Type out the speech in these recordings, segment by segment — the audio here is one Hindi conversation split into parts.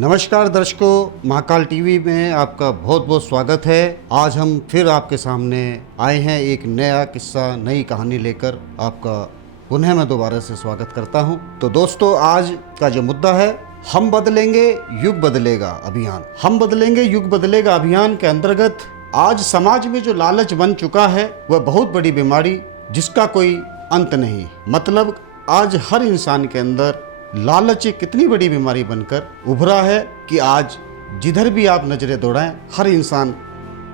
नमस्कार दर्शकों, महाकाल टीवी में आपका बहुत बहुत स्वागत है। आज हम फिर आपके सामने आए हैं एक नया किस्सा, नई कहानी लेकर। आपका पुनः मैं दोबारा से स्वागत करता हूं। तो दोस्तों, आज का जो मुद्दा है, हम बदलेंगे युग बदलेगा अभियान। हम बदलेंगे युग बदलेगा अभियान के अंतर्गत आज समाज में जो लालच बन चुका है वह बहुत बड़ी बीमारी जिसका कोई अंत नहीं। मतलब आज हर इंसान के अंदर लालच एक कितनी बड़ी बीमारी बनकर उभरा है कि आज जिधर भी आप नजरें दौड़ाएं, हर इंसान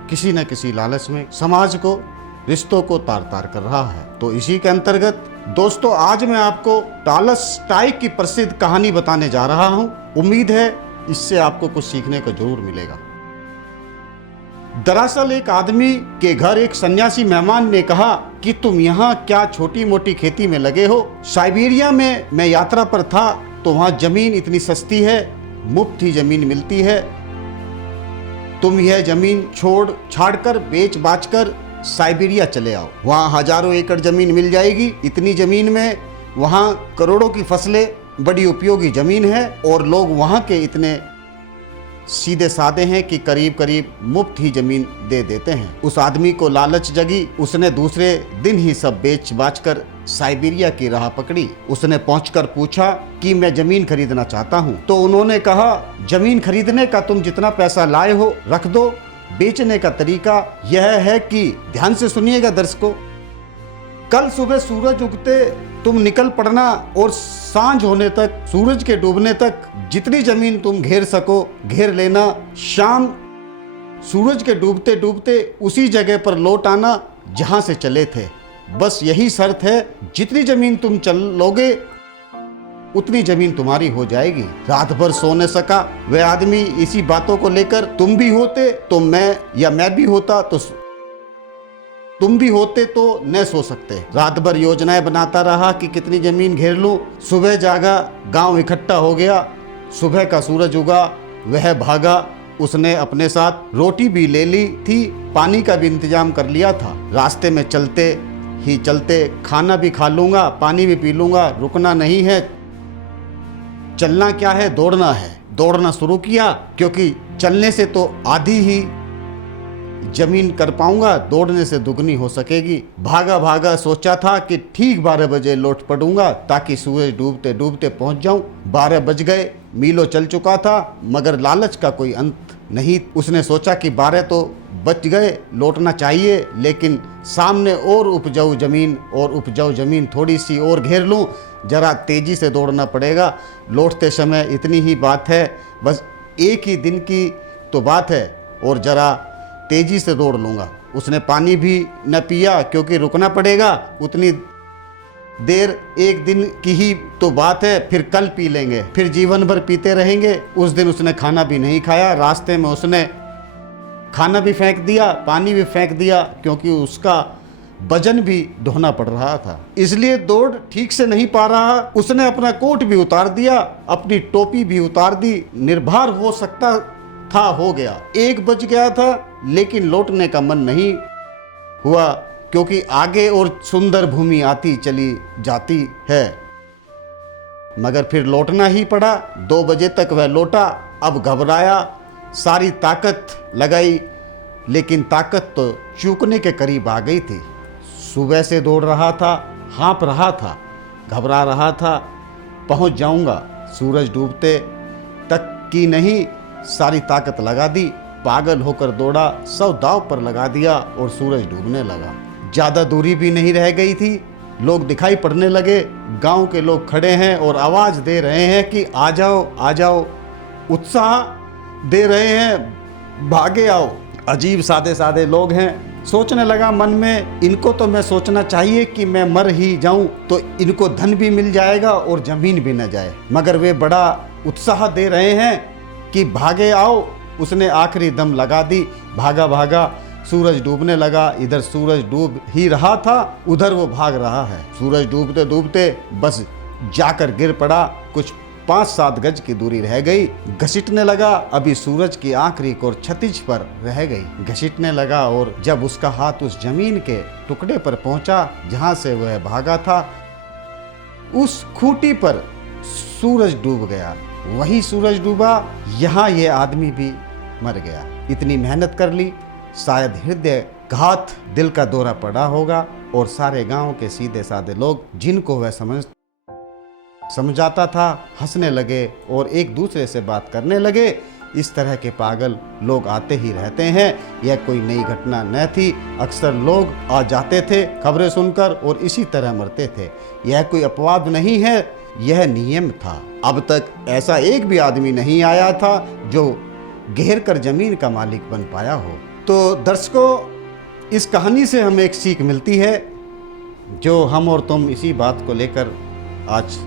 किसी न किसी लालच में समाज को, रिश्तों को तार तार कर रहा है। तो इसी के अंतर्गत दोस्तों, आज मैं आपको टॉलस्टॉय की प्रसिद्ध कहानी बताने जा रहा हूं। उम्मीद है इससे आपको कुछ सीखने को जरूर मिलेगा। दरअसल एक आदमी के घर एक सन्यासी मेहमान ने कहा कि तुम यहाँ क्या छोटी मोटी खेती में लगे हो? साइबेरिया में मैं यात्रा पर था तो वहाँ जमीन इतनी सस्ती है, मुफ्त ही जमीन मिलती है। तुम यह जमीन छाड़कर बेच बाच कर साइबेरिया चले आओ, वहाँ हजारों एकड़ जमीन मिल जाएगी। इतनी जमीन में वहाँ करोड़ों की फसलें, बड़ी उपयोगी जमीन है और लोग वहाँ के इतने सीधे साधे हैं कि करीब करीब मुफ्त ही जमीन दे देते हैं। उस आदमी को लालच जगी। उसने दूसरे दिन ही सब बेच बाच कर साइबेरिया की राह पकड़ी। उसने पहुंचकर पूछा कि मैं जमीन खरीदना चाहता हूं। तो उन्होंने कहा, जमीन खरीदने का तुम जितना पैसा लाए हो रख दो। बेचने का तरीका यह है कि, ध्यान से सुनिएगा दर्शकों, कल सुबह सूरज उगते तुम निकल पड़ना और सांझ होने तक, सूरज के डूबने तक जितनी जमीन तुम घेर सको घेर लेना। शाम सूरज के डूबते डूबते उसी जगह पर लौट आना जहां से चले थे। बस यही शर्त है, जितनी जमीन तुम चल लोगे उतनी जमीन तुम्हारी हो जाएगी। रात भर सो न सका वह आदमी इसी बातों को लेकर। तुम भी होते तो मैं भी होता तो तुम भी होते तो न सो सकते। रात भर योजनाएं बनाता रहा कि कितनी जमीन घेर लूं। सुबह जागा, गांव इकट्ठा हो गया। सुबह का सूरज उगा, वह भागा। उसने अपने साथ रोटी भी ले ली थी, पानी का भी इंतजाम कर लिया था। रास्ते में चलते ही चलते खाना भी खा लूंगा, पानी भी पी लूंगा, रुकना नहीं है। चलना क्या है, दौड़ना है। दौड़ना शुरू किया क्योंकि चलने से तो आधी ही जमीन कर पाऊंगा, दौड़ने से दुगनी हो सकेगी। भागा भागा सोचा था कि ठीक 12 बजे लौट पड़ूंगा ताकि सूरज डूबते डूबते पहुंच जाऊं। 12 बज गए, मीलों चल चुका था, मगर लालच का कोई अंत नहीं। उसने सोचा कि 12 तो बच गए, लौटना चाहिए, लेकिन सामने और उपजाऊ जमीन थोड़ी सी और घेर लूं। जरा तेजी से दौड़ना पड़ेगा। लौटते समय इतनी ही बात है, बस एक ही दिन की तो बात है और जरा तेजी से दौड़ लूँगा। उसने पानी भी न पिया क्योंकि रुकना पड़ेगा उतनी देर। एक दिन की ही तो बात है, फिर कल पी लेंगे, फिर जीवन भर पीते रहेंगे। उस दिन उसने खाना भी नहीं खाया। रास्ते में उसने खाना भी फेंक दिया, पानी भी फेंक दिया, क्योंकि उसका वजन भी ढोना पड़ रहा था, इसलिए दौड़ ठीक से नहीं पा रहा। उसने अपना कोट भी उतार दिया, अपनी टोपी भी उतार दी। निर्भर हो सकता था, हो गया। 1 बज गया था, लेकिन लौटने का मन नहीं हुआ क्योंकि आगे और सुंदर भूमि आती चली जाती है। मगर फिर लौटना ही पड़ा। 2 बजे तक वह लौटा। अब घबराया, सारी ताकत लगाई, लेकिन ताकत तो चूकने के करीब आ गई थी। सुबह से दौड़ रहा था, हाँफ रहा था, घबरा रहा था, पहुंच जाऊंगा। सूरज डूबते तक की नहीं, सारी ताकत लगा दी। पागल होकर दौड़ा, सब दांव पर लगा दिया और सूरज डूबने लगा। ज़्यादा दूरी भी नहीं रह गई थी, लोग दिखाई पड़ने लगे। गांव के लोग खड़े हैं और आवाज़ दे रहे हैं कि आ जाओ आ जाओ, उत्साह दे रहे हैं, भागे आओ। अजीब सादे सादे लोग हैं। सोचने लगा मन में, इनको तो मैं सोचना चाहिए कि मैं मर ही जाऊं तो इनको धन भी मिल जाएगा और ज़मीन भी न जाए, मगर वे बड़ा उत्साह दे रहे हैं कि भागे आओ। उसने आखिरी दम लगा दी, भागा भागा, सूरज डूबने लगा। इधर सूरज डूब ही रहा था, उधर वो भाग रहा है। सूरज डूबते डूबते बस जाकर गिर पड़ा। कुछ 5-7 गज की दूरी रह गई। घसीटने लगा, अभी सूरज की आखिरी कोर क्षितिज पर रह गई। घसीटने लगा और जब उसका हाथ उस जमीन के टुकड़े पर पहुंचा जहां से वह भागा था, उस खूंटी पर सूरज डूब गया। वही सूरज डूबा, यहाँ ये आदमी भी मर गया। इतनी मेहनत कर ली, शायद हृदय घात दिल का दौरा पड़ा होगा और सारे गांव के सीधे साधे लोग जिनको वह समझाता था हंसने लगे और एक दूसरे से बात करने लगे। इस तरह के पागल लोग आते ही रहते हैं, यह कोई नई घटना न थी। अक्सर लोग आ जाते थे खबरें सुनकर और इसी तरह मरते थे। यह कोई अपवाद नहीं है, यह नियम था। अब तक ऐसा एक भी आदमी नहीं आया था जो घेर कर जमीन का मालिक बन पाया हो। तो दर्शकों, इस कहानी से हमें एक सीख मिलती है, जो हम और तुम इसी बात को लेकर आज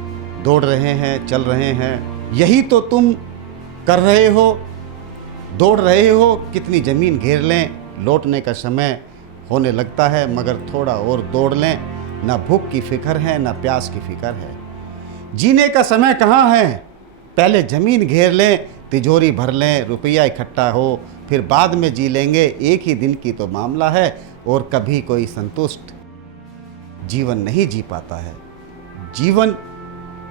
दौड़ रहे हैं, चल रहे हैं। यही तो तुम कर रहे हो, दौड़ रहे हो। कितनी ज़मीन घेर लें, लौटने का समय होने लगता है, मगर थोड़ा और दौड़ लें। ना भूख की फिक्र है, ना प्यास की फिक्र है। जीने का समय कहाँ है? पहले ज़मीन घेर लें, तिजोरी भर लें, रुपया इकट्ठा हो, फिर बाद में जी लेंगे। एक ही दिन की तो मामला है और कभी कोई संतुष्ट जीवन नहीं जी पाता है। जीवन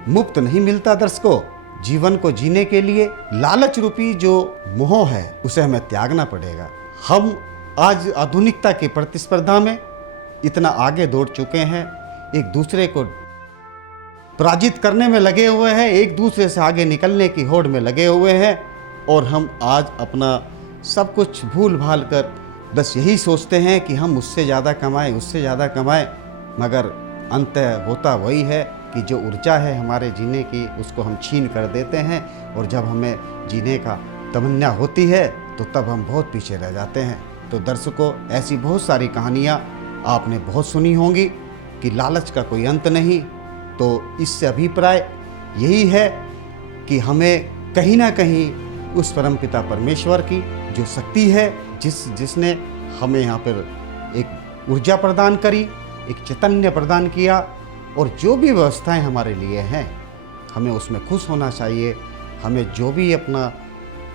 मुफ्त नहीं मिलता दर्शकों। जीवन को जीने के लिए लालच रूपी जो मोह है उसे हमें त्यागना पड़ेगा। हम आज आधुनिकता की प्रतिस्पर्धा में इतना आगे दौड़ चुके हैं, एक दूसरे को पराजित करने में लगे हुए हैं, एक दूसरे से आगे निकलने की होड़ में लगे हुए हैं और हम आज अपना सब कुछ भूल भाल कर बस यही सोचते हैं कि हम उससे ज़्यादा कमाएं, उससे ज़्यादा कमाएं, मगर अंत होता वही है कि जो ऊर्जा है हमारे जीने की उसको हम छीन कर देते हैं और जब हमें जीने का तमन्ना होती है तो तब हम बहुत पीछे रह जाते हैं। तो दर्शकों, ऐसी बहुत सारी कहानियाँ आपने बहुत सुनी होंगी कि लालच का कोई अंत नहीं। तो इससे अभिप्राय यही है कि हमें कहीं ना कहीं उस परमपिता परमेश्वर की जो शक्ति है, जिसने हमें यहाँ पर एक ऊर्जा प्रदान करी, एक चैतन्य प्रदान किया और जो भी व्यवस्थाएं हमारे लिए हैं हमें उसमें खुश होना चाहिए। हमें जो भी अपना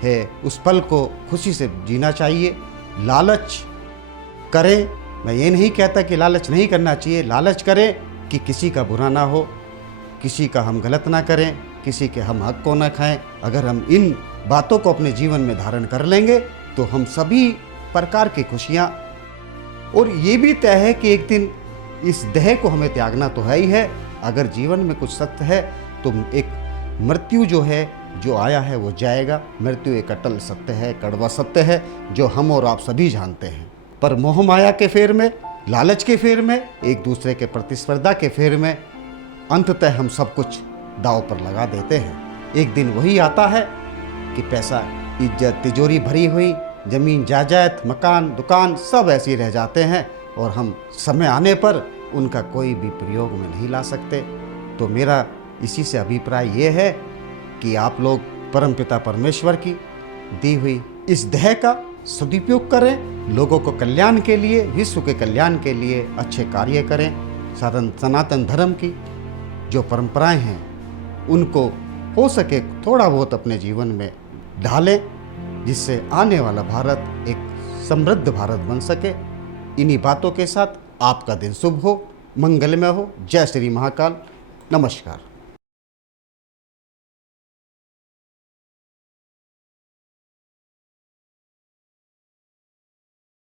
है उस पल को खुशी से जीना चाहिए। लालच करें, मैं ये नहीं कहता कि लालच नहीं करना चाहिए। लालच करें कि किसी का बुरा ना हो, किसी का हम गलत ना करें, किसी के हम हक को ना खाएं। अगर हम इन बातों को अपने जीवन में धारण कर लेंगे तो हम सभी प्रकार की खुशियाँ, और ये भी तय है कि एक दिन इस देह को हमें त्यागना तो है ही है। अगर जीवन में कुछ सत्य है तो एक मृत्यु जो है, जो आया है वो जाएगा। मृत्यु एक अटल सत्य है, कड़वा सत्य है, जो हम और आप सभी जानते हैं। पर मोह माया के फेर में, लालच के फेर में, एक दूसरे के प्रतिस्पर्धा के फेर में अंततः हम सब कुछ दांव पर लगा देते हैं। एक दिन वही आता है कि पैसा, इज्जत, तिजोरी भरी हुई, ज़मीन, जायदाद, मकान, दुकान सब ऐसे ही रह जाते हैं और हम समय आने पर उनका कोई भी प्रयोग में नहीं ला सकते। तो मेरा इसी से अभिप्राय ये है कि आप लोग परमपिता परमेश्वर की दी हुई इस देह का सदुपयोग करें, लोगों को कल्याण के लिए, विश्व के कल्याण के लिए अच्छे कार्य करें। सनातन धर्म की जो परंपराएं हैं उनको हो सके थोड़ा बहुत अपने जीवन में ढालें, जिससे आने वाला भारत एक समृद्ध भारत बन सके। इन्हीं बातों के साथ आपका दिन शुभ हो, मंगलमय हो। जय श्री महाकाल। नमस्कार।